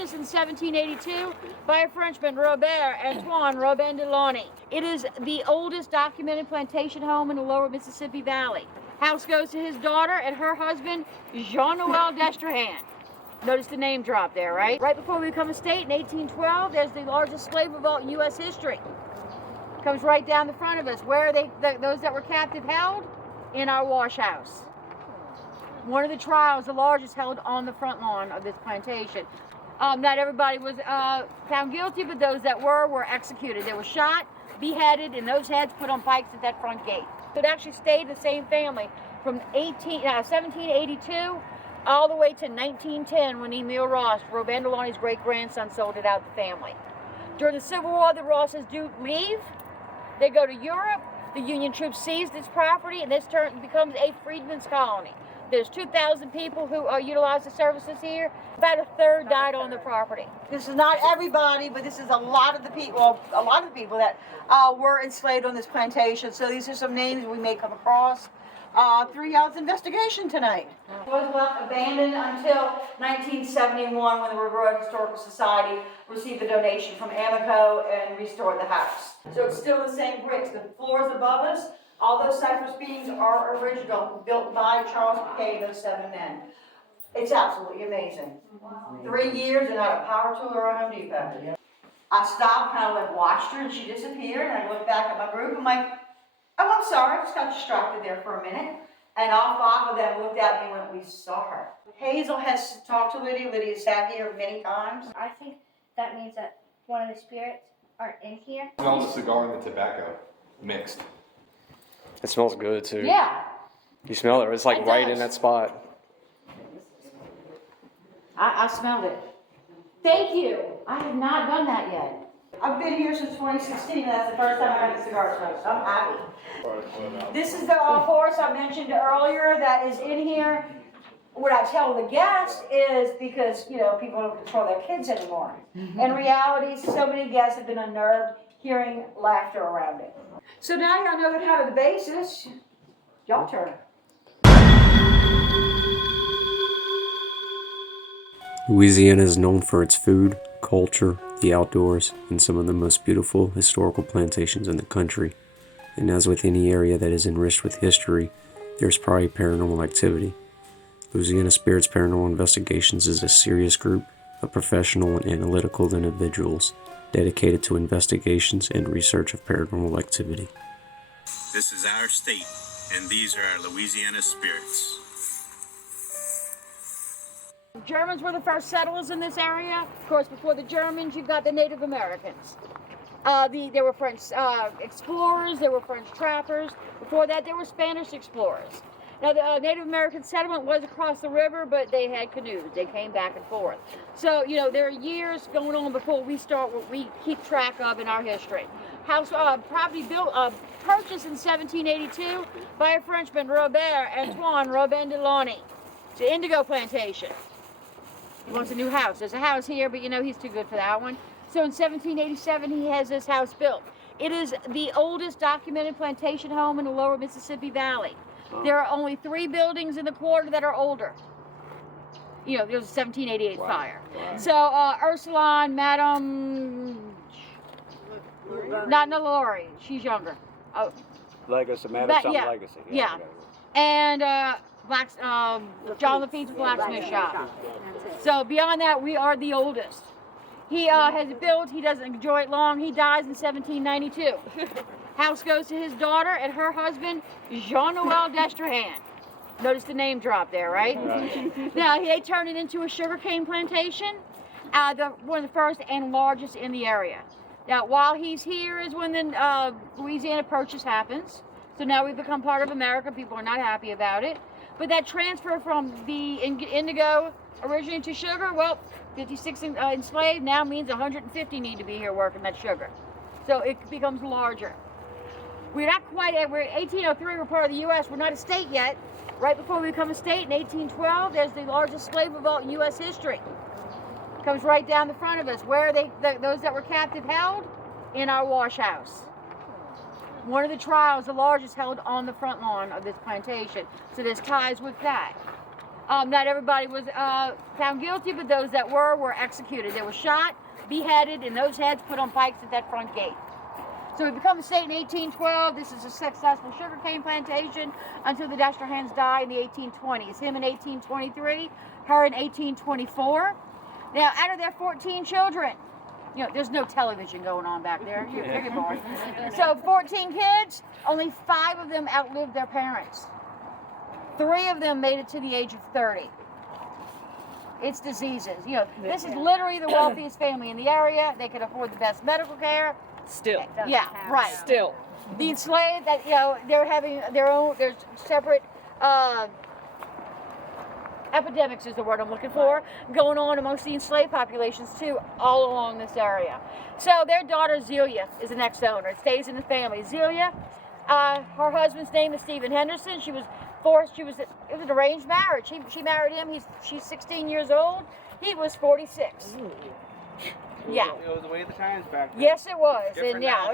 purchased in 1782 by a Frenchman, Pt.1 de Launay. It is the oldest documented plantation home in the lower Mississippi Valley. House goes to his daughter and her husband, Jean-Noel Destrehan. Notice the name drop there, right? Right before we become a state in 1812, there's the largest slave revolt in U.S. history. Comes right down the front of us. Where are those that were captive held? In our wash house. One of the trials, the largest, held on the front lawn of this plantation. Not everybody was found guilty, but those that were executed. They were shot, beheaded, and those heads put on pikes at that front gate. It actually stayed the same family from 1782 all the way to 1910 when Emil Ross, Robert de Launay's great-grandson, sold it out to the family. During the Civil War, the Rosses do leave. They go to Europe. The Union troops seized this property, and this becomes a freedmen's colony. There's 2,000 people who utilize the services here. About a third died on the property. This is not everybody, but this is a lot of the people that were enslaved on this plantation. So these are some names we may come across through y'all's investigation tonight. It was left abandoned until 1971 when the River Historical Society received a donation from Amico and restored the house. So it's still the same bricks. The floors above us, all those cypress beams are original, built by Charles McKay, those 7 men. It's absolutely amazing. Wow. 3 years and not a power tool or a Home Depot. I stopped, kind of watched her, and she disappeared. And I looked back at my group. I'm like, oh, I'm sorry. I just got distracted there for a minute. And all 5 of them looked at me and went, we saw her. Hazel has talked to Lydia. Lydia sat here many times. I think that means that one of the spirits are in here. I smell the cigar and the tobacco mixed. It smells good too. Yeah. You smell it. It's like right in that spot. I smelled it. Thank you. I have not done that yet. I've been here since 2016, and that's the first time I had a cigar smoke, so I'm happy. This is the horse I mentioned earlier that is in here. What I tell the guests is because, people don't control their kids anymore. In reality, so many guests have been unnerved hearing laughter around it. So now y'all know how to the basis. Y'all turn. Louisiana is known for its food, culture, the outdoors, and some of the most beautiful historical plantations in the country. And as with any area that is enriched with history, there's probably paranormal activity. Louisiana Spirits Paranormal Investigations is a serious group of professional and analytical individuals dedicated to investigations and research of paranormal activity. This is our state, and these are our Louisiana Spirits. The Germans were the first settlers in this area. Of course, before the Germans, you've got the Native Americans. There were French explorers, there were French trappers. Before that, there were Spanish explorers. Now, the Native American settlement was across the river, but they had canoes. They came back and forth. So, there are years going on before we start what we keep track of in our history. House property purchased in 1782 by a Frenchman, Robert de Launay. It's an indigo plantation. He wants a new house. There's a house here, but he's too good for that one. So in 1787, he has this house built. It is the oldest documented plantation home in the lower Mississippi Valley. There are only 3 buildings in the quarter that are older. There's a 1788 fire. Wow. So Ursuline, Madame, not Laurie, she's younger. Oh, Legacy, Madame Legacy. Yeah. And John Lafitte's blacksmith shop. So beyond that, we are the oldest. He has it built. He doesn't enjoy it long. He dies in 1792. House goes to his daughter and her husband, Jean-Noel Destrehan. Notice the name drop there, right? Now, they turned it into a sugarcane plantation, one of the first and largest in the area. Now, while he's here is when the Louisiana Purchase happens. So now we've become part of America. People are not happy about it. But that transfer from the indigo originally to sugar, 56 enslaved now means 150 need to be here working that sugar. So it becomes larger. We're not quite at, we're 1803, we're part of the U.S., we're not a state yet. Right before we become a state in 1812, there's the largest slave revolt in U.S. history. Comes right down the front of us. Where are those that were captive held? In our wash house. One of the trials, the largest, held on the front lawn of this plantation. So there's ties with that. Not everybody was found guilty, but those that were executed. They were shot, beheaded, and those heads put on pikes at that front gate. So we become a state in 1812. This is a successful sugarcane plantation until the Destrehans die in the 1820s. Him in 1823, her in 1824. Now, out of their 14 children, you know, there's no television going on back there. You're very boring. So 14 kids, only 5 of them outlived their parents. 3 of them made it to the age of 30. It's diseases. You know, this is literally the wealthiest family in the area. They could afford the best medical care. Still. Yeah, right. Still. The enslaved, that, you know, they're having their own, there's separate epidemics is the word I'm looking for, going on amongst the enslaved populations too, all along this area. So their daughter Zelia is the next owner. It stays in the family. Zelia, her husband's name is Stephen Henderson. She was forced, it was an arranged marriage. She married him, she's 16 years old. He was 46. Ooh. Yeah. It was the way of the times back then. Yes, it was. Different And now.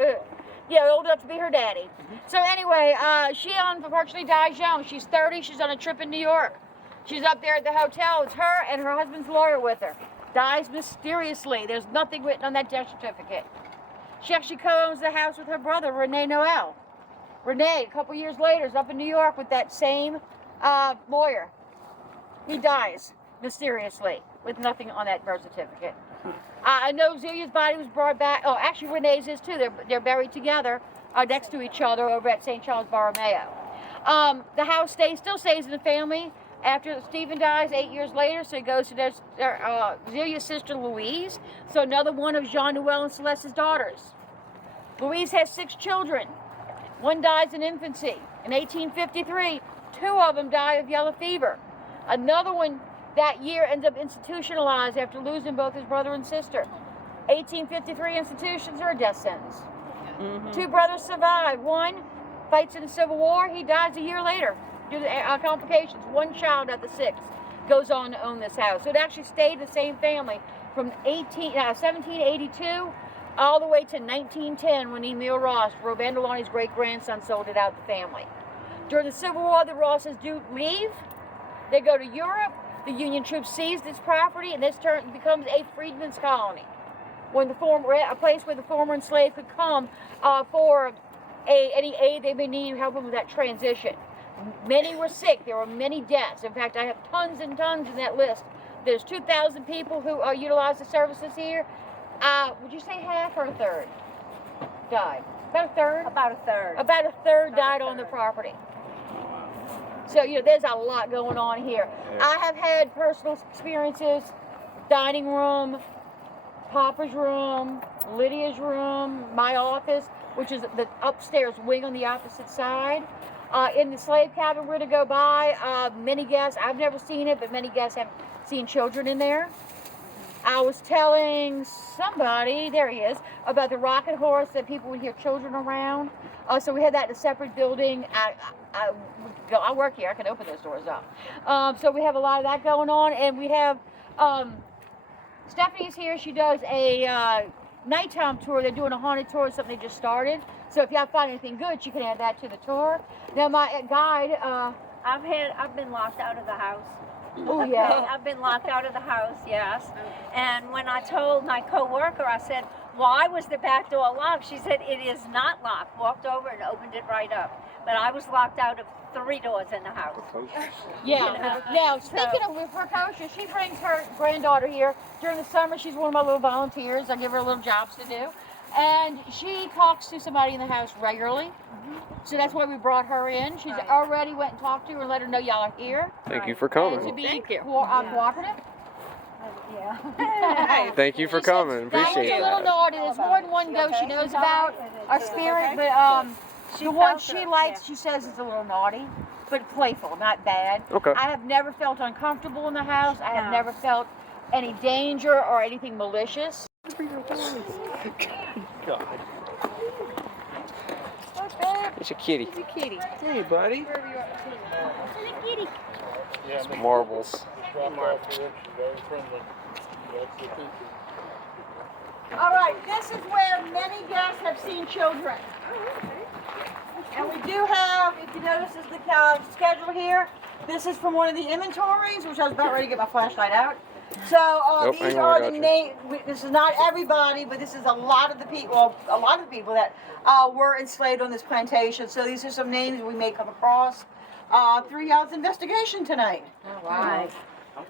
yeah, old enough to be her daddy. So anyway, she unfortunately dies young. She's 30. She's on a trip in New York. She's up there at the hotel. It's her and her husband's lawyer with her. Dies mysteriously. There's nothing written on that death certificate. She actually co-owns the house with her brother, Rene Noel. Rene, a couple years later, is up in New York with that same lawyer. He dies mysteriously with nothing on that birth certificate. I know Zelia's body was brought back. Oh, actually, Renee's is too. They're buried together next to each other over at St. Charles Borromeo. The house still stays in the family after Stephen dies 8 years later. So he goes to Zelia's sister Louise. So another one of Jean Noel and Celeste's daughters. Louise has 6 children. One dies in infancy. In 1853, 2 of them die of yellow fever. Another one that year ends up institutionalized after losing both his brother and sister. 1853 institutions are a death sentence. 2 brothers survive. One fights in the Civil War. He dies a year later due to complications. 1 child out of the 6 goes on to own this house. So it actually stayed the same family from 1782 all the way to 1910 when Emil Ross, Robert Deloney's great-grandson, sold it out to the family. During the Civil War, the Rosses do leave. They go to Europe. The Union troops seized this property, and this becomes a freedmen's colony, when a place where the former enslaved could come for any aid they may need to help them with that transition. Many were sick. There were many deaths. In fact, I have tons and tons in that list. There's 2,000 people who utilize the services here. Would you say half or a third died? About a third? About a third. About a third died on the property. So, you know, there's a lot going on here. Yeah. I have had personal experiences, dining room, Papa's room, Lydia's room, my office, which is the upstairs wing on the opposite side. In the slave cabin we're to go by, many guests, I've never seen it, but many guests have seen children in there. I was telling somebody, there he is, about the rocket horse that people would hear children around. So we had that in a separate building. I work here, I can open those doors up. So we have a lot of that going on, and we have, Stephanie's here, she does a nighttime tour. They're doing a haunted tour, something they just started. So if y'all find anything good, you can add that to the tour. Now my guide, I've been locked out of the house. oh yeah. I've been locked out of the house, yes. And when I told my co-worker, I said, why was the back door locked? She said, it is not locked. Walked over and opened it right up. But I was locked out of 3 doors in the house. Yeah. Now, speaking of precautions, she brings her granddaughter here. During the summer, she's one of my little volunteers. I give her little jobs to do. And she talks to somebody in the house regularly. So that's why we brought her in. She's already went and talked to her and let her know y'all are here. Thank you for And coming. to be Thank you. cooperative. Yeah. Thank you for coming. That Appreciate one's a little it. naughty. There's more than one ghost she knows about, our spirit, but the one she likes, she says is a little naughty, but playful, not bad. Okay. I have never felt uncomfortable in the house. I have No. never felt any danger or anything malicious. God. It's a kitty. It's a kitty. Hey, buddy. It's marbles. All right, this is where many guests have seen children. And we do have, if you notice, is the schedule here. This is from one of the inventories, which I was about ready to get my flashlight out. So Nope, these hang on, I are got the you. name. This is not everybody, but this is a lot of the people. A lot of the people that were enslaved on this plantation. So these are some names we may come across through y'all's investigation tonight. Oh, wow.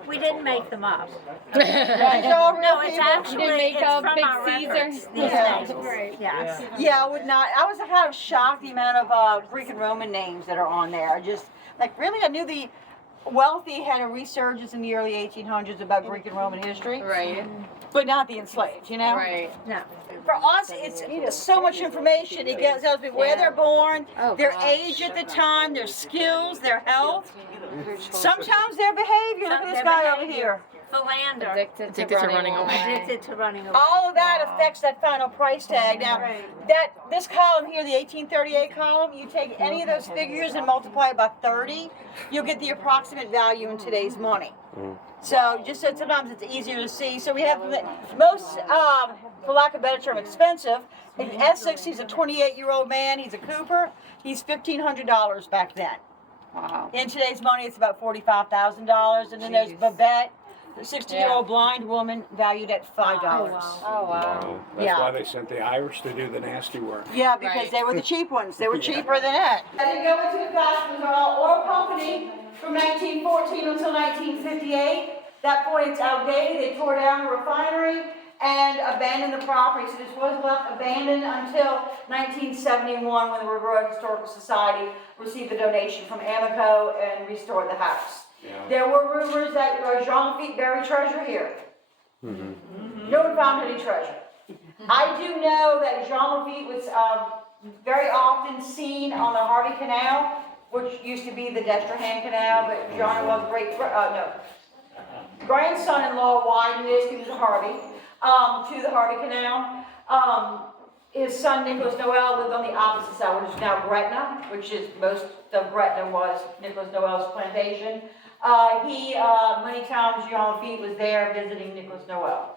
We didn't make them up. These are all real No, it's people. actually from Big our Caesar. records. These Yeah. names. Yes. Yeah, I would not. I was kind of shocked the amount of Greek and Roman names that are on there. Just like really, I knew the wealthy had a resurgence in the early 1800s about Greek and Roman history, Right. but not the enslaved. You know. Right. No. For us, it's so much information. It tells me where they're born, their age at the time, their skills, their health, sometimes their behavior. Look at this guy over here. Philander. Addicted to running away. Addicted to running away. All of that affects that final price tag. Now, this column here, the 1838 column, you take any of those figures and multiply it by 30, you'll get the approximate value in today's money. So just so sometimes it's easier to see. So we have most, for lack of a better term, expensive. In Essex, he's a 28-year-old man. He's a Cooper. He's $1,500 back then. Wow. In today's money, it's about $45,000. And then there's Babette, a 60-year-old blind woman, valued at $5. Oh, wow. That's Yeah. why they sent the Irish to do the nasty work. Yeah, because Right. they were the cheap ones. They were cheaper than that. And then go into the past was our oil company from 1914 until 1958. That point, it's outdated. They tore down the refinery and abandoned the property. So this was left abandoned until 1971 when the River Historical Society received a donation from Amico and restored the house. Yeah. There were rumors that Jean Lafitte buried treasure here. No one found any treasure. I do know that Jean Lafitte was very often seen on the Harvey Canal, which used to be the Destrehan Canal, but Jean was grandson-in-law widened it to the Harvey Canal. His son Nicholas Noel lived on the opposite side, which is now Gretna, which is most of Gretna was Nicholas Noel's plantation. Many times Jean Lafitte was there visiting Nicholas Noel.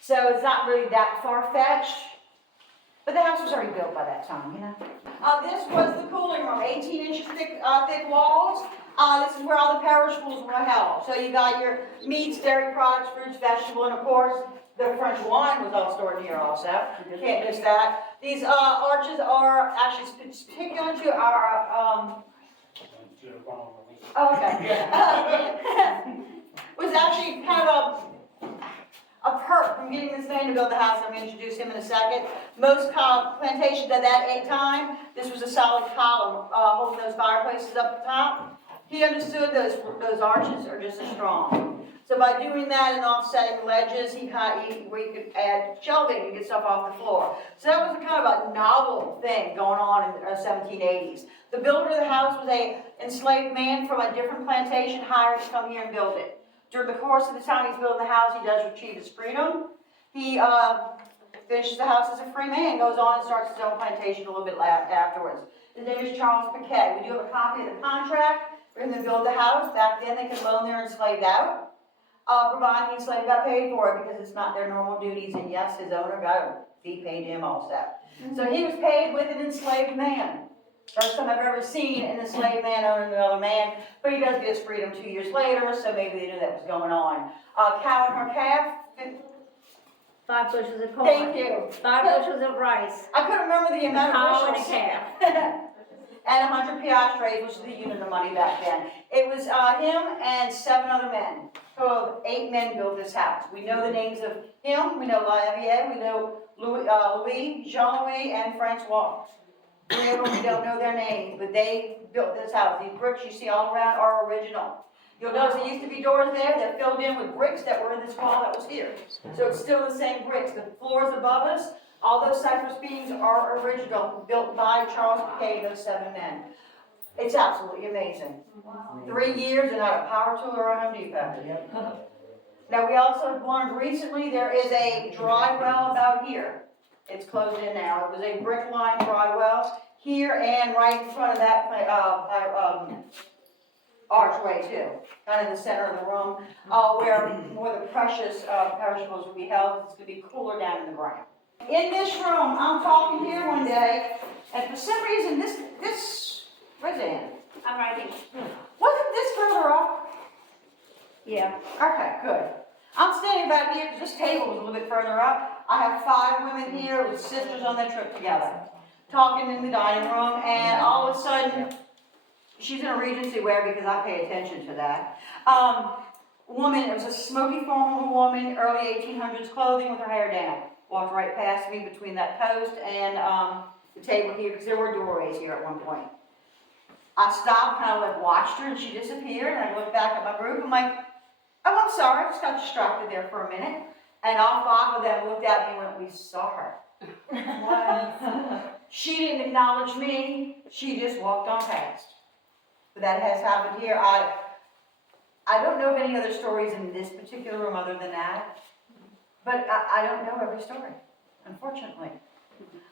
So it's not really that far-fetched, but the house was already built by that time, you know. This was the cooling room, 18 inches thick walls. This is where all the perishables were held. So you got your meats, dairy products, fruits, vegetables, and of course, the French wine was all stored in here also. Can't miss that. These arches are actually particular to our, was actually kind of a perk from getting this man to build the house. I'm going to introduce him in a second. Most plantations at that time, this was a solid column holding those fireplaces up the top. He understood those arches are just as strong. So by doing that and offsetting ledges, we could add shelving and get stuff off the floor. So that was a kind of a novel thing going on in the 1780s. The builder of the house was an enslaved man from a different plantation hired to come here and build it. During the course of the time he's building the house, he does achieve his freedom. He finishes the house as a free man, goes on and starts his own plantation a little bit afterwards. His name is Charles Piquet. We do have a copy of the contract for him to build the house. Back then they could loan their enslaved out. Providing the enslaved got paid for it because it's not their normal duties, and yes, his owner got a fee paid him also. So he was paid with an enslaved man. First time I've ever seen an enslaved man owning another man, but he does get his freedom 2 years later, so maybe they knew that was going on. Cow and her calf. 5 bushels of corn. Thank you. 5 bushels of rice. I couldn't remember the amount of Cow and a bushels. calf. And 100 piastres, which is the unit of money back then. It was him and 7 other men. So 8 men built this house. We know the names of him. We know Lavier. We know Louis, Jean-Louis, and Francois. 3 of them, we don't know their names, but they built this house. These bricks you see all around are original. You'll notice there used to be doors there that filled in with bricks that were in this wall that was here. So it's still the same bricks. The floors above us, all those cypress beams are original, built by Charles Piquet, those 7 men. It's absolutely amazing. 3 years and not a power tool or a Home Depot. Now we also have learned recently there is a dry well about here. It's closed in now. It was a brick line dry well here and right in front of that archway too, kind of in the center of the room, where more of the precious perishables would be held. It's going to be cooler down in the ground. In this room, I'm talking here one day, and for some reason, this, where's Ann? I'm right here. Wasn't this further up? Yeah. Okay, good. I'm standing back here because this table is a little bit further up. I have 5 women here with sisters on their trip together, talking in the dining room, and all of a sudden, she's in a Regency wear because I pay attention to that. Woman, it was a smoky form of a woman, early 1800s clothing with her hair down. Walked right past me between that post and the table here, because there were doorways here at one point. I stopped, kind of like watched her, and she disappeared, and I looked back at my group, I'm like, oh, I'm sorry, I just got distracted there for a minute. And all 5 of them looked at me and went, we saw her. She didn't acknowledge me, she just walked on past. But that has happened here. I don't know of any other stories in this particular room other than that. But I don't know every story, unfortunately.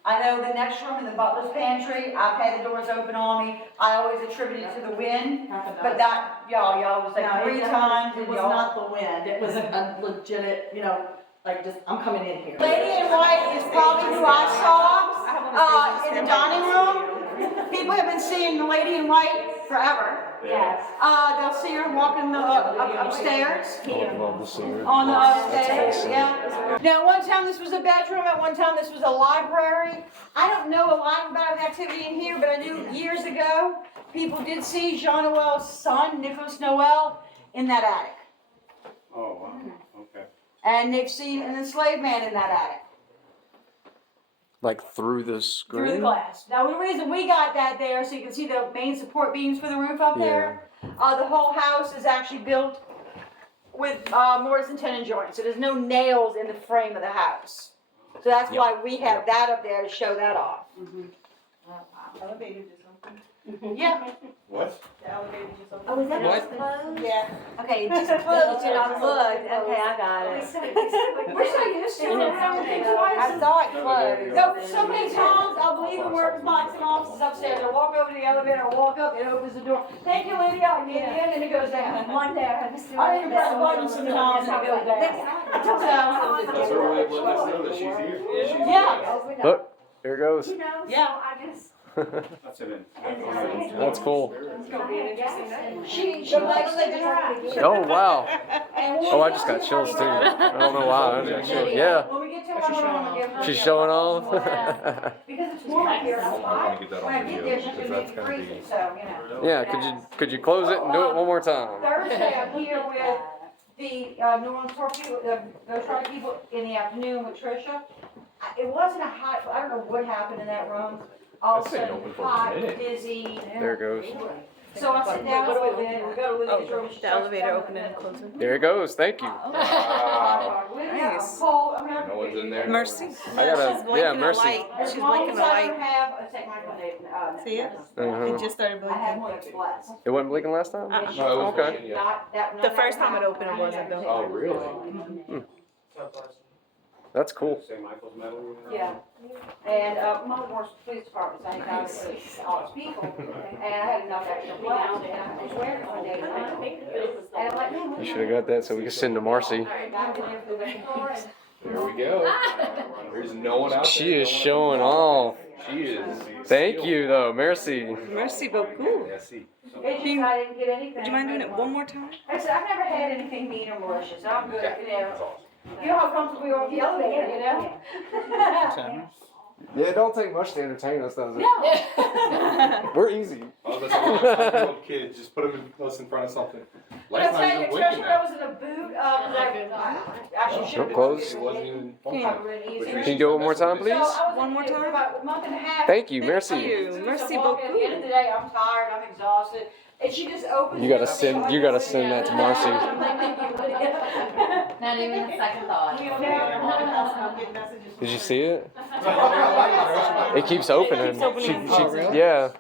I know the next room in the butler's pantry, I've had the doors open on me. I always attribute it to the wind, but that, y'all was like 3 times. It was not the wind, it was a legitimate, like just, I'm coming in here. Lady in white is probably who I saw in the dining room. People have been seeing the lady in white forever. Yes. They'll see her walking upstairs. I would love to see her. On the upstairs, awesome. yeah. Now, one time this was a bedroom, at one time this was a library. I don't know a lot about activity in here, but I knew years ago, people did see Jean Noel's son, Nicholas Noel, in that attic. Oh, wow, okay. And they've seen an enslaved man in that attic. Like through the screen? Through the glass. Now, the reason we got that there, so you can see the main support beams for the roof up there. The whole house is actually built with mortise and tenon joints, so there's no nails in the frame of the house. So that's why we have that up there to show that off. Elevator just opened. Yeah. What? The elevator just opened. Oh, is that What? just closed? Yeah. Okay, it just closed and I looked. Okay, I got it. We're so used to it. I saw it closed. So many times I'll leave the work box and offices upstairs. I walk over to the elevator, I walk up, it opens the door. Thank you, Lydia. I get in and it goes down. One day I was doing I even press the button sometimes and it goes down. That's her way of letting us know that she's here. Yeah. Look, here it goes. Yeah. I just. That's it. That's cool. She likes to just. Oh, wow. And Oh, I just got chills too. I don't know why. I just got chills. Yeah. When we get to my room, I'll give her. She's showing off. Because it's warm here, I'm hot. Get that When I on get video, there, she's because gonna that's be gonna freezing, be. so, Yeah, could you close it and do it one more time? Thursday, I'm here with the New Orleans people, the Charter people in the afternoon with Tricia. It wasn't a hot, I don't know what happened in that room. All of a That's been sudden, open for a hot, minute. busy. There it goes. So I sit down with it, we go to Lydia's room. The elevator opening and closing. There it goes. Thank you. Wow. Nice. Cold, I mean, No one's in there. Mercy. I gotta, She's blinking yeah, a Mercy. light. as She's long blinking as a I light. don't have, take my phone, See it? Uh-huh. It just started I have blinking. one that's blessed. It wasn't blinking last time? No, it was Okay. working, yeah. Not The first time it opened, it wasn't though. Oh, really? That's cool. St. Michael's medal. Yeah. And Baltimore Police Department, I got all its people, and I had enough extra blood, and I was wearing it one day, and I'm like, You should have got that so we could send to Marcy. There we go. There's no one out there. She is showing off. She is. Thank you though, Mercy. Merci beaucoup. Yeah, see. It's just I didn't get anything. Would you mind doing it one more time? I said, I've never had anything mean or malicious, I'm good, You know how comfortable you are with the elevator, you know? Yeah, it don't take much to entertain us, does it? No. We're easy. Oh, listen, when I was a 5-year-old kid, just put him close in front of something. But I'll Life's not tell you, even especially winking when I was in a boot, actually should have Close. It wasn't even Can functioning. Can you do it one more time, please? One more time? About a month and a half. Thank you, Mercy. Thank you. Merci At the end of the day, I'm tired, I'm exhausted, and she just opens. You gotta send that to Marcy. Not even a second thought. Did you see it? It keeps opening. Yeah.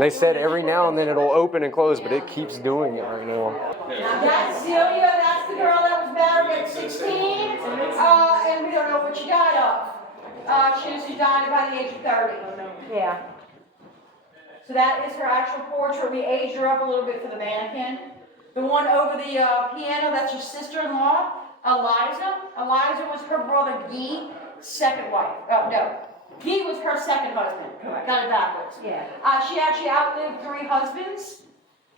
They said every now and then it'll open and close, but it keeps doing it right now. That's Celia, that's the girl that was battered at 16, and we don't know what she died of. She died by the age of 30. Yeah. So that is her actual portrait. We aged her up a little bit for the mannequin. The one over the piano, that's her sister-in-law, Eliza. Eliza was her brother Guy, second wife. No, Guy was her second husband. Got it backwards. Yeah. She actually outlived 3 husbands.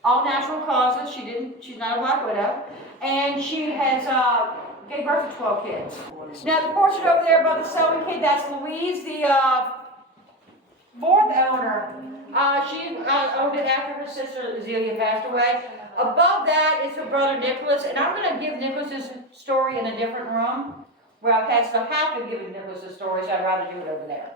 all natural causes. She's not a black widow. And she has, gave birth to 12 kids. Now the portrait over there above the sewing kit, that's Louise, the fourth owner. She owned it after her sister Zelia passed away. Above that is her brother Nicholas, and I'm going to give Nicholas's story in a different room where I've had so happy giving Nicholas's story, so I'd rather do it over there.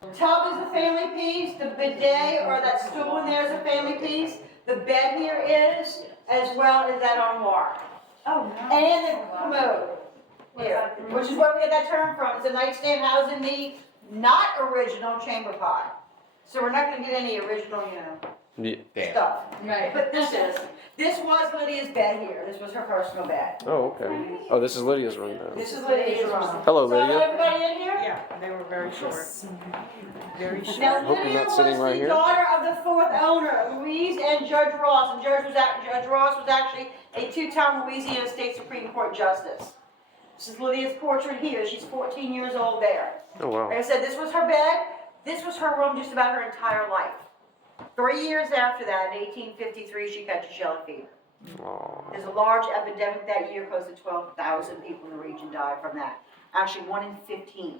The tub is a family piece. The bidet or that stool in there is a family piece. The bed here is, as well as that armoire. Oh, no. And the commode here, which is where we get that term from. It's a nightstand housed in the not original chamber pot. So we're not going to get any original, stuff. Right. But this was Lydia's bed here. This was her personal bed. Oh, okay. Oh, this is Lydia's room now. This is Lydia's room. Hello, So Lydia. everybody in here? Yeah, they were very short. Very short. Now, Hope you're Lydia not was sitting right the here. daughter of the fourth owner, Louise and Judge Ross. And Judge Ross was actually a two-time Louisiana State Supreme Court Justice. This is Lydia's portrait here. She's 14 years old there. Oh, wow. Like I said, this was her bed. This was her room just about her entire life. 3 years after that, in 1853, she catches yellow fever. Aw. There's a large epidemic that year. Close to 12,000 people in the region died from that. Actually, 1 in 15.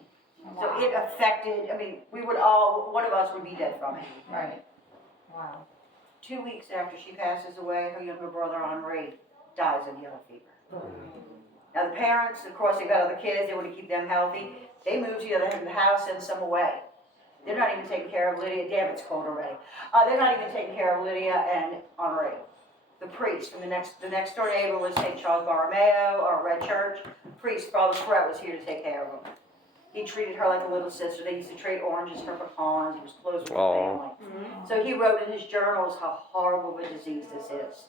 So it affected, one of us would be dead from it. Right. Wow. 2 weeks after she passes away, her younger brother, Honorary, dies of yellow fever. Now the parents, of course, they've got other kids, they want to keep them healthy. They move to the other end of the house, send some away. They're not even taking care of Lydia. Damn, it's cold already. They're not even taking care of Lydia and Honorary. The priest from the next door neighbor was St. Charles Borromeo or Red Church. Priest, Father Fred, was here to take care of them. He treated her like a little sister. They used to trade oranges for pecans. He was close with the family. So he wrote in his journals how horrible of a disease this is.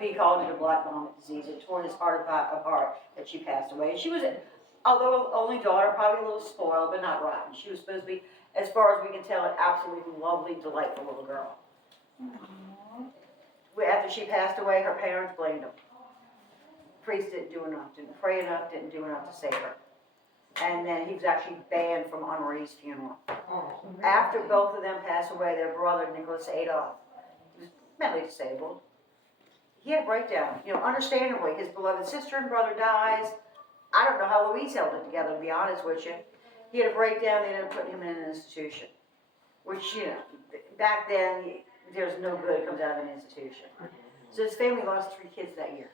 He called it a black vomit disease. It tore his heart apart that she passed away. And she was, although only daughter, probably a little spoiled, but not rotten. She was supposed to be, as far as we can tell, an absolutely lovely, delightful little girl. After she passed away, her parents blamed him. The priest didn't do enough, didn't pray enough, didn't do enough to save her. And then he was actually banned from Honorary's funeral. After both of them passed away, their brother, Nicholas Adolph, was mentally disabled. He had a breakdown. Understandably, his beloved sister and brother dies. I don't know how Louise held it together, to be honest with you. He had a breakdown, they ended up putting him in an institution. Which, back then, there's no good that comes out of an institution. So his family lost 3 kids that year.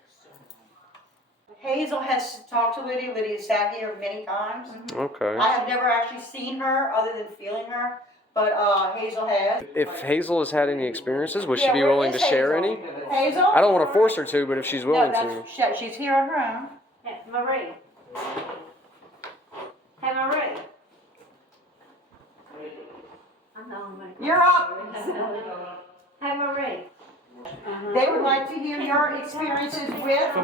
Hazel has talked to Lydia. Lydia sat here many times. Okay. I have never actually seen her other than feeling her, but Hazel has. If Hazel has had any experiences, would she Yeah, be where willing to is share Hazel? any? Hazel? I don't want to force her to, but if she's willing to. She's here on her own. Hey, Marie. Hey, Marie. You're up. Hey, Marie. They would like to hear your experiences with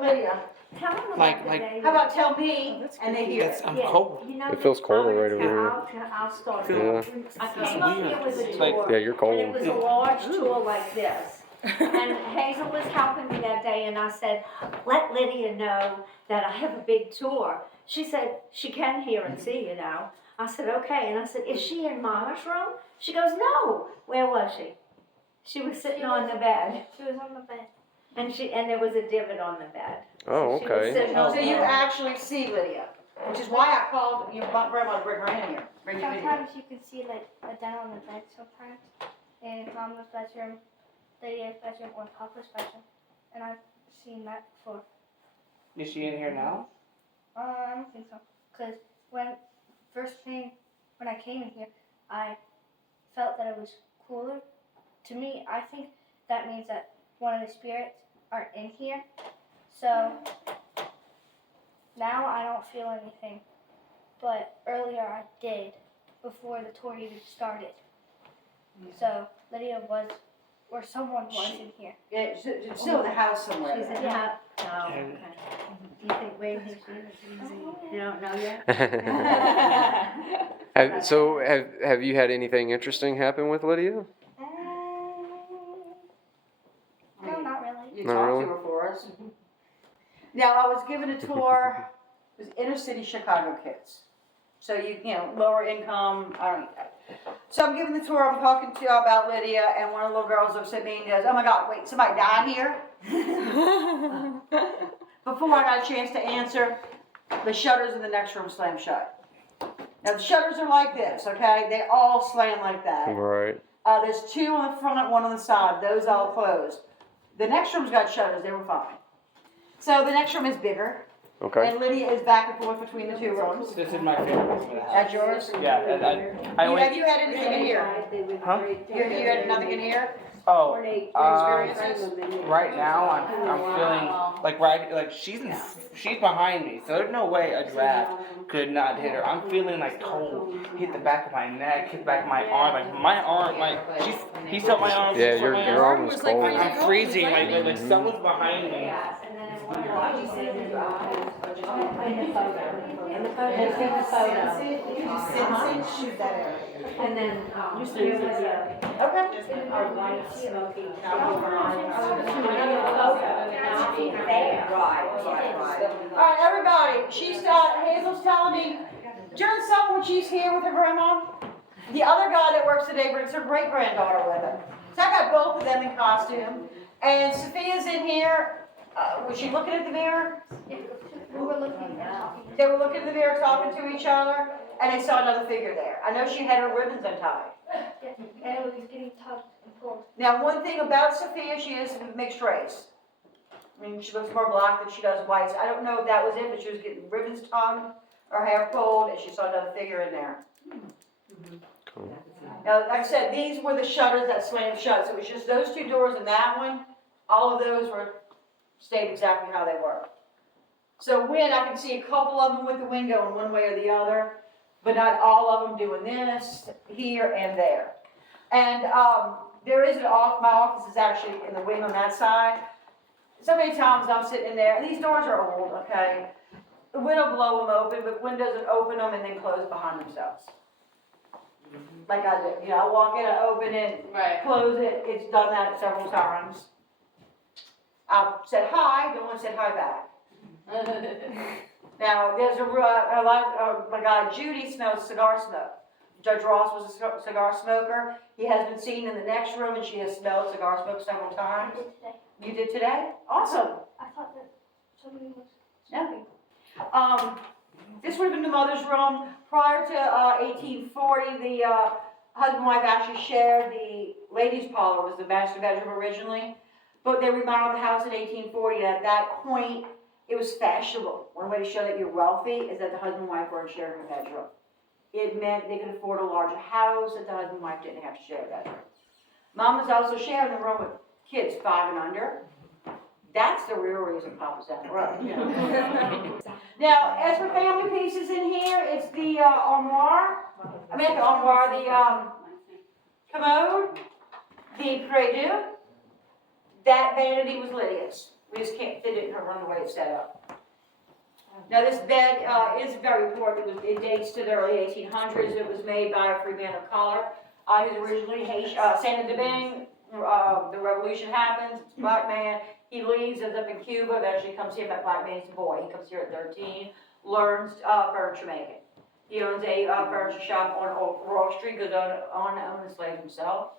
Lydia. Tell them Like- about the day. How about tell me and they hear it? I'm Yeah, cold. It feels colder right over here. I'll start. Yeah. I came up here with a It's like- tour. Yeah, you're cold. And it was a large tour like this. And Hazel was helping me that day, and I said, let Lydia know that I have a big tour. She said, she can hear and see you now. I said, okay. And I said, is she in Mama's room? She goes, no. Where was she? She was sitting on the bed. She was on the bed. And there was a divot on the bed. Oh, She was okay. sitting on So the you bed. actually see Lydia, which is why I called your grandma to bring her in here. Bring you video. Sometimes you can see like a dent on the bed sometimes. In Mama's bedroom, Lydia's bedroom, or Papa's bedroom. And I've seen that before. Is she in here now? I don't think so. Because when I came in here, I felt that it was cooler. To me, I think that means that one of the spirits are in here. So now I don't feel anything. But earlier I did, before the tour even started. So Lydia was, or someone was in here. Yeah, she's still in the house somewhere. She's in Yeah. the house. Oh, okay. Do you think Wayne thinks she's You don't know yet? Have you had anything interesting happen with Lydia? No, not really. You Not talked really? to her for us. Now, I was given a tour, it was inner city Chicago kids. So you know, lower income, I don't know. So I'm giving the tour, I'm talking to you about Lydia, and one of the little girls looks at me and goes, oh my God, wait, somebody died here? Before I got a chance to answer, the shutters in the next room slam shut. Now the shutters are like this, okay? They all slam like that. Right. There's two on the front, one on the side. Those all closed. The next room's got shutters. They were fine. So the next room is bigger. Okay. And Lydia is back and forth between the two rooms. This is my favorite room of the house. That's yours? Yeah, I Have went. you had anything in here? Huh? You had nothing in here? Oh, Experiences? right now I'm feeling like she's behind me, so there's no way a draft could not hit her. I'm feeling like cold hit the back of my neck, hit the back of my arm, he felt my arm. Yeah, your arm was cold. I'm freezing, like someone's behind me. And then, Alright, everybody, Hazel's telling me, during summer when she's here with her grandma, the other guy that works today brings her great-granddaughter with him. So I got both of them in costume. And Sophia's in here. Was she looking at the mirror? We were looking at They were looking in the mirror, talking to each other, and they saw another figure there. I know she had her ribbons untied. and it was getting tugged and pulled. Now, one thing about Sophia, she is mixed race. I mean, she looks more black than she does white. So I don't know if that was it, but she was getting ribbons tugged, her hair pulled, and she saw another figure in there. Cool. Now, like I said, these were the shutters that slammed shut. So it was just those two doors and that one. All of those stayed exactly how they were. So wind, I can see a couple of them with the wind going one way or the other, but not all of them doing this, here and there. And there is my office is actually in the wing on that side. So many times I'm sitting in there, and these doors are old, okay? The wind will blow them open, but wind doesn't open them and then close behind themselves. Like I do, I walk in, I open it, close it, it's done that several times. I said hi, no one said hi back. Now, there's a lot, my guy Judy smells cigar smoke. Judge Ross was a cigar smoker. He has been seen in the next room, and she has smelled cigar smoke several times. I did today. You did today? Awesome. I thought that somebody was No. This would have been the mother's room. Prior to 1840, the husband and wife actually shared the ladies' parlor, was the master bedroom originally. But they remodeled the house in 1840, and at that point, it was fashionable. One way to show that you're wealthy is that the husband and wife weren't sharing a bedroom. It meant they could afford a larger house, that the husband and wife didn't have to share a bedroom. Mom was also sharing the room with kids 5 and under. That's the real reason Papa's down the road. Now, as for family pieces in here, it's the commode, the prie-dieu. That vanity was Lydia's. We just can't fit it in her room the way it's set up. Now this bed is very important. It dates to the early 1800s. It was made by a free man of color. He was originally Saint Domingue. The revolution happens. It's a black man. He leaves, ends up in Cuba. Eventually comes here. That black man is a boy. He comes here at 13. Learns furniture making. He owns a furniture shop on Royal Street. Goes on the slave himself.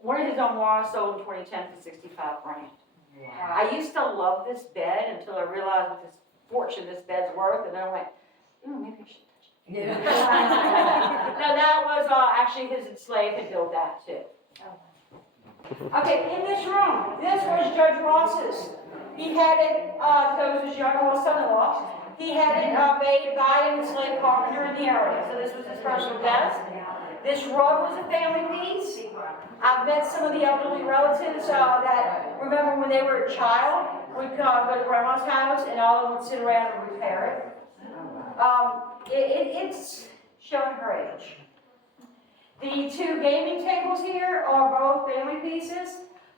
One of his armoires sold in 2010 for $65,000. Wow. I used to love this bed until I realized what this fortune this bed's worth, and then I went, maybe I should touch it. Yeah. No, that was actually his slave had built that too. Okay, in this room, this was Judge Ross's. He had it, so it was his younger son-in-law. He had it made by an enslaved carpenter in the area. So this was his personal desk. This rug was a family piece. I've met some of the elderly relatives that remember when they were a child, we'd go to grandma's house and all of them would sit around and repair it. It's showing her age. The 2 gaming tables here are both family pieces.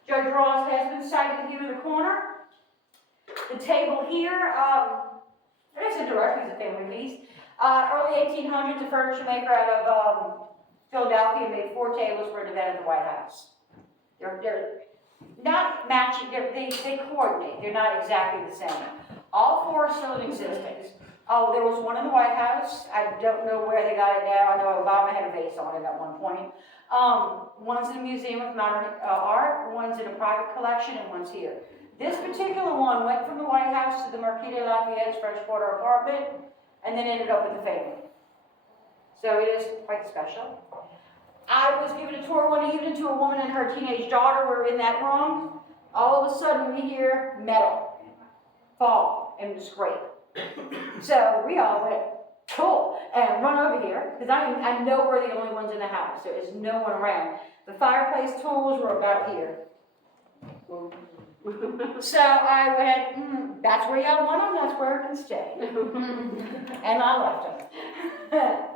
Judge Ross has been sighted here in the corner. The table here, I guess it directly is a family piece. Early 1800s, a furniture maker out of Philadelphia made 4 tables for an event at the White House. They're not matching, they coordinate, they're not exactly the same. All 4 are still in existence. Oh, there was one in the White House. I don't know where they got it now. I know Obama had a vase on it at one point. One's in a museum of modern art, one's in a private collection, and one's here. This particular one went from the White House to the Marquis de Lafayette's French Quarter apartment, and then ended up with the family. So it is quite special. I was given a tour one evening to a woman and her teenage daughter were in that room. All of a sudden we hear metal fall, and it was great. So we all went, cool, and run over here, because I know we're the only ones in the house. There is no one around. The fireplace tools were about here. So I went, that's where y'all want them, that's where it can stay. And I left them.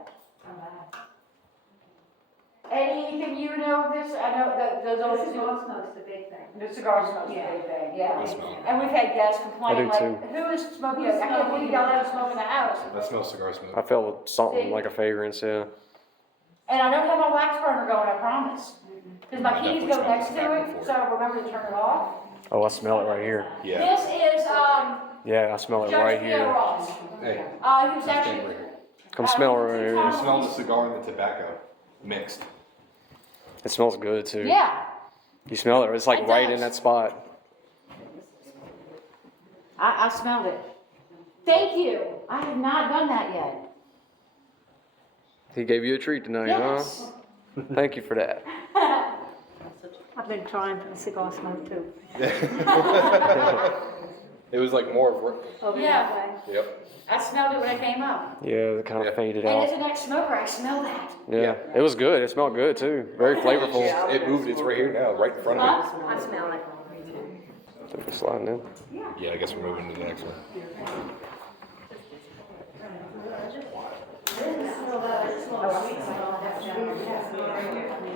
Anything you know of this? I know that those always The cigar smoke's the big thing. the cigar smoke's the big thing, yeah. I smell it. And we've had guests complain, I do like, too. who is smoking? I can't believe y'all let us smoke in the house. That smells cigar smoke. I felt something like a fragrance, yeah. And I don't have my wax burner going, I promise. Because my I keys definitely go smelled next it to back it, before. so I remember to turn it off. Oh, I smell it right here. Yeah. This is, Yeah, I smell it right Judge here. Theo Ross. Hey, He was actually. Come smell it right here. I smell the cigar and the tobacco mixed. It smells good too. Yeah, You smell it. It's like It right does. in that spot. I smelled it. Thank you. I have not done that yet. He gave you a treat tonight, Yes. huh? Thank you for that. I've been trying for the cigar smoke too. It was like more of. Over Yeah. that way. Yep. I smelled it when I came up. Yeah, it kind of faded And out. as an ex-smoker, I smell that. Yeah, it was good. It smelled good too. Very flavorful. It moved. It's right here now, right in front of Huh? I smell it. Took the sliding in. me. Yeah, I guess we're moving to the next one.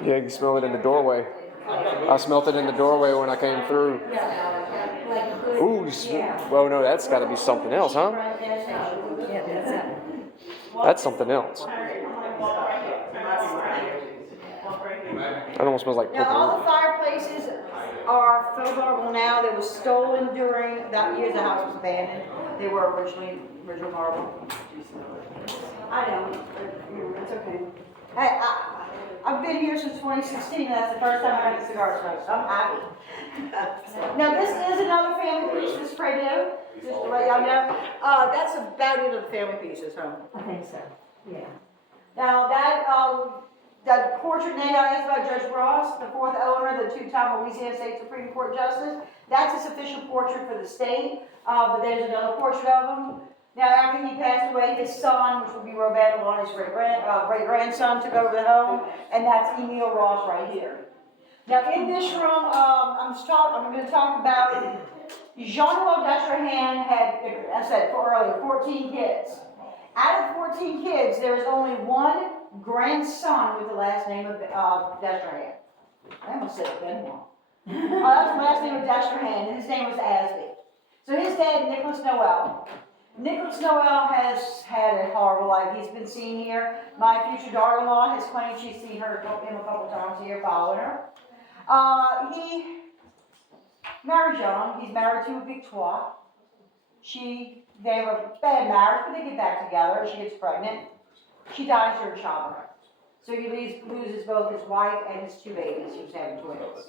Yeah, you smell it in the doorway. I smelled it in the doorway when I came through. Ooh, well, no, that's got to be something else, huh? That's something else. That almost smells like Now, all the purple. fireplaces are faux marble now. They were stolen during that year the house was abandoned. They were original marble. I know, but it's okay. Hey, I've been here since 2016, and that's the first time I had a cigar smoke, so I'm happy. Now, this is another family piece, this Pray Do, just to let y'all know. That's about it of the family pieces, huh? I think so, yeah. Now, that portrait Nate I asked about Judge Ross, the fourth owner, the two-time Louisiana State Supreme Court Justice, that's his official portrait for the state, but there's another portrait of him. Now, after he passed away, his son, which would be Brenda Benoit, his great-grandson, took over the home, and that's Emil Ross right here. Now, in this room, I'm going to talk about Jean-Noel Destrehan had, I said earlier, 14 kids. Out of 14 kids, there is only one grandson with the last name of Destrehan. I almost said Benoit. That's the last name of Destrehan, and his name was Asby. So his dad, Nicholas Noel. Nicholas Noel has had a horrible life. He's been seen here. My future daughter-in-law has claimed she's seen him a couple times here following her. He married young. He's married to a Victoire. They have a bad marriage, but they get back together. She gets pregnant. She dies during childbirth. So he loses both his wife and his two babies. He was having twins.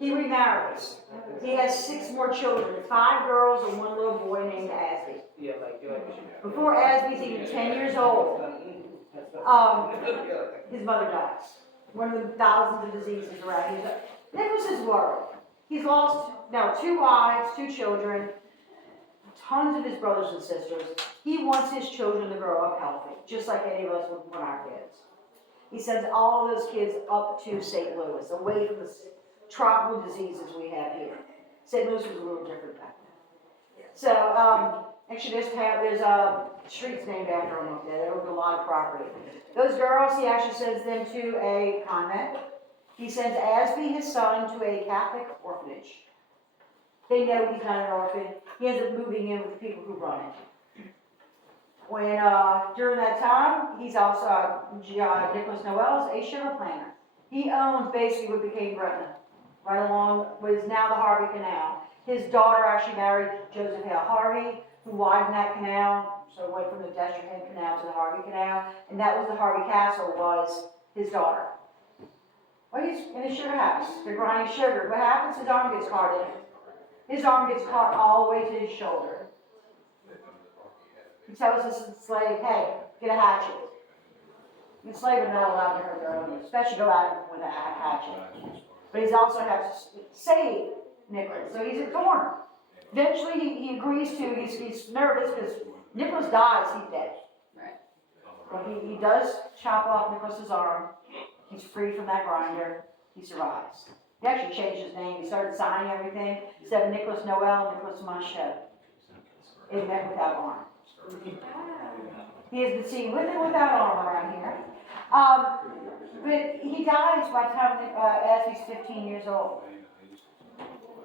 He remarries. He has 6 more children, 5 girls and 1 little boy named Asby. Before Asby's even 10 years old, his mother dies. One of the thousands of diseases around here. Nicholas is worried. He's lost now 2 wives, 2 children, tons of his brothers and sisters. He wants his children to grow up healthy, just like any of us would want our kids. He sends all of those kids up to St. Louis, away from the tropical diseases we have here. St. Louis was a little different back then. So, actually there's streets named after him up there. There was a lot of property. Those girls, he actually sends them to a convent. He sends Asby, his son, to a Catholic orphanage. They know he's not an orphan. He ends up moving in with the people who run it. When, during that time, he's also, Nicholas Noel is a sugar planter. He owns basically what became Brenda, right along what is now the Harvey Canal. His daughter actually married Joseph Hale Harvey, who who widened that canal, so it went from the Destrehan Canal to the Harvey Canal, and that was the Harvey Castle was his daughter. Well, he's in his sugar house, they're grinding sugar. What happens? His arm gets caught in it. His arm gets caught all the way to his shoulder. He tells his slave, hey, get a hatchet. The slave are not allowed to hurt their owners, especially go at him with a hatchet. But he's also has to save Nicholas, so he's in a corner. Eventually, he agrees to, he's nervous because Nicholas dies, he's dead. Right. But he does chop off Nicholas's arm. He's free from that grinder. He survives. He actually changed his name. He started signing everything. Instead of Nicholas Noel, Nicholas Manchot. It meant without arm. He has been seen with and without arm around here. But he dies by the time as he's 15 years old.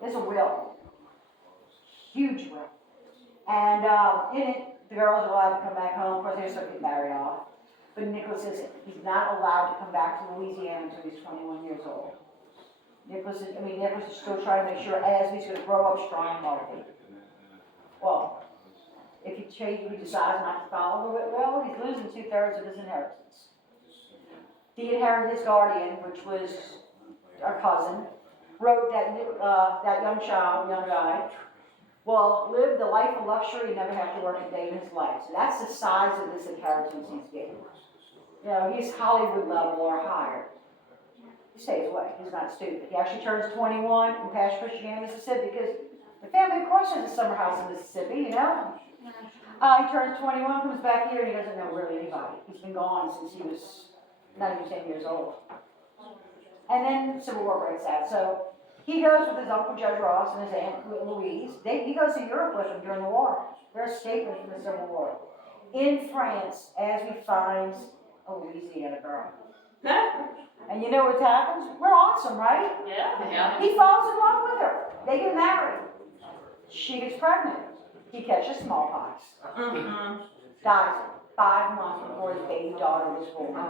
There's a will. Huge will. And in it, the girls are allowed to come back home. Of course, they're still getting married off. But Nicholas isn't. He's not allowed to come back to Louisiana until he's 21 years old. Nicholas is still trying to make sure as he's going to grow up strong and healthy. Well, if he decides not to follow it, well, he's losing 2/3 of his inheritance. He inherited his guardian, which was our cousin, wrote that young guy, will live the life of luxury and never have to work a day in his life. So that's the size of this inheritance he's getting. You know, he's Hollywood level or higher. He stays away. He's not stupid. He actually turns 21 in Pass Christianity, Mississippi, because the family, of course, has a summer house in Mississippi, you know. He turns 21, comes back here, and he doesn't know really anybody. He's been gone since he was not even 10 years old. And then Civil War breaks out. So he goes with his uncle Judge Ross and his aunt Louise. He goes to Europe with them during the war. They're escaping from the Civil War. In France, as he finds a Louisiana girl. And you know what happens? We're awesome, right? Yeah. He falls in love with her. They get married. She gets pregnant. He catches smallpox. Dies 5 months before his baby daughter was born.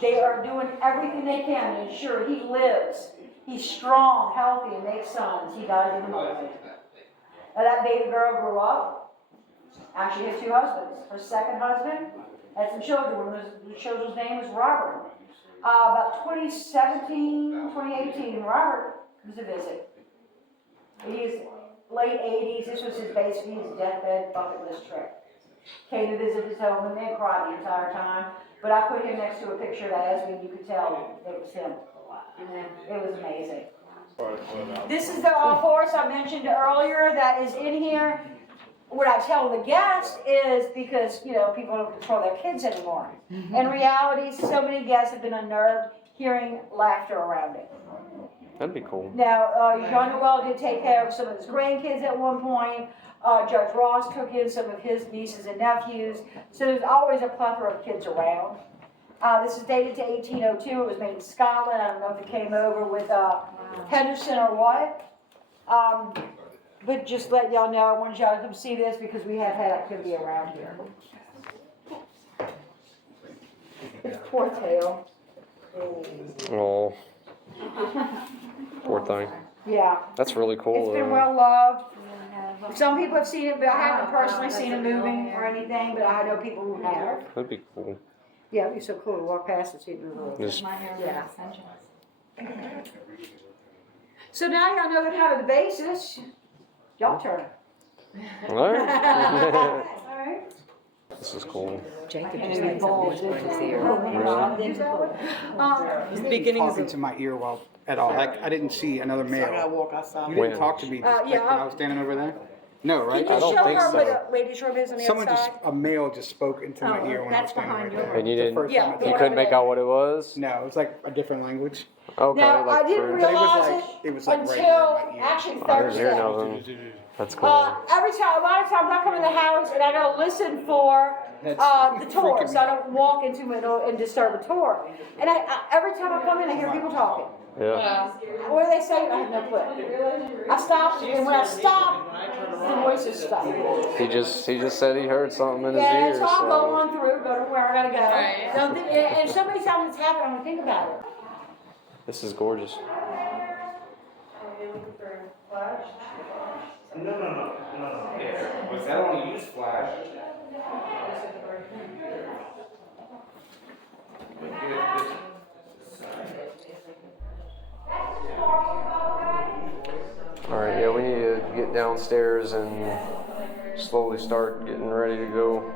They are doing everything they can to ensure he lives. He's strong, healthy, and makes sons. He dies in the moment. Now that baby girl grew up. Actually had 2 husbands. Her second husband had some children. One of the children's name was Robert. About 2018, Robert was a visit. He's late 80s. This was basically his deathbed bucket list trip. Came to visit his home and they cried the entire time. But I put him next to a picture of Ashley and you could tell it was him. It was amazing. This is the horse I mentioned earlier that is in here. What I tell the guests is because, you know, people don't control their kids anymore. In reality, so many guests have been unnerved hearing laughter around it. That'd be cool. Now, Jean-Noel did take care of some of his grandkids at one point. Judge Ross took in some of his nieces and nephews. So there's always a plethora of kids around. This is dated to 1802. It was made in Scotland. I don't know if it came over with Henderson or what. But just let y'all know, I wanted y'all to come see this because we have had activity around here. It's poor tail. Oh. Poor thing. Yeah. That's really cool. It's been well loved. Some people have seen it, but I haven't personally seen it moving or anything, but I know people who have. That'd be cool. Yeah, it'd be so cool to walk past and see it move a little bit. Just- Yeah. So now y'all know kind of the basis. Y'all turn. All right. All right. This is cool. Jacob just had some whispers here. The beginning talking to my ear while at all. I didn't see another male. I gotta walk outside. You didn't When? talk to me like, when I was standing over there? No, right? Can you don't show think her so. what a lady short is on the Someone outside? a male just spoke into my ear when I was that's standing behind right there. And you The didn't- first Yeah, time it the You one couldn't make out what it was? No, it was like a different language. Okay, Now, like I didn't for- But it was realize like it it was like right here until in my ear. actually I didn't hear Thursday. nothing. That's cool. Every time, a lot of times I come in the house and I gotta listen for the tour, freaking so I don't walk into it and disturb a tour. And every time I come in, I hear people talking. Yeah. What do they say? I have no clue. I stopped, and when I stopped, the voices stopped. He just said he heard something in his Yeah, ear. so I'll go So. on through, go to where I gotta go. Right. Don't think- and so many times it's happened, I don't think about it. This is gorgeous. No. Yeah. I don't use flash. All right, yeah, we need to get downstairs and slowly start getting ready to go.